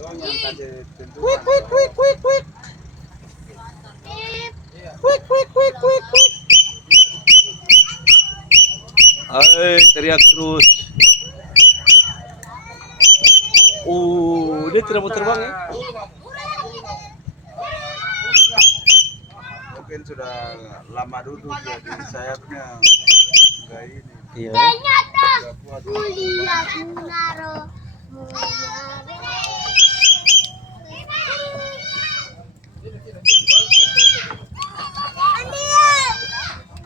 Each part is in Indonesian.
Quick, quick, quick, quick, quick. Quick, quick, quick, quick, quick. Ay, teriak terus. Dia tidak mau terbang ya? Mungkin sudah lama duduk jadi sayapnya enggak ini. Iya.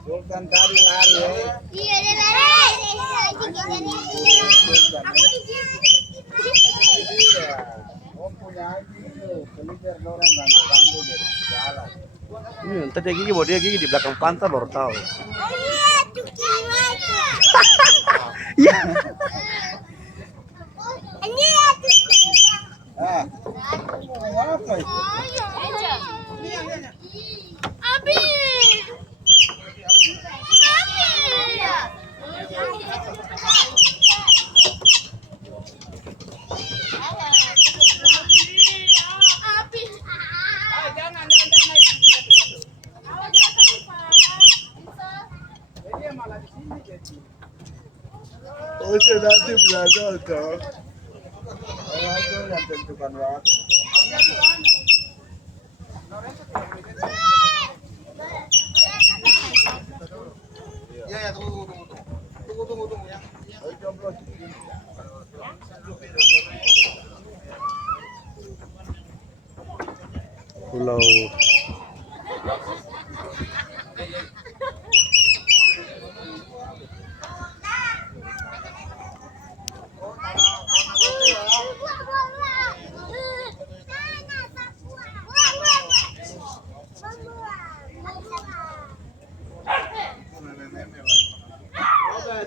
Sultan tadi lari ya. Iya, dia lari. Iya. Om punya anjing tuh, kelincer orang ganggu dari jalan. Tadi gigi bawa dia gigi di belakang pantai baru tahu. Iya. Ah. Apa itu? Abi. Oh, sudah nanti belajar toh. Itu yang tentukan waktu. Ya, ya, tunggu ya. Ayo jomblo. Pulau.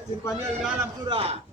Simpannya di dalam sudah.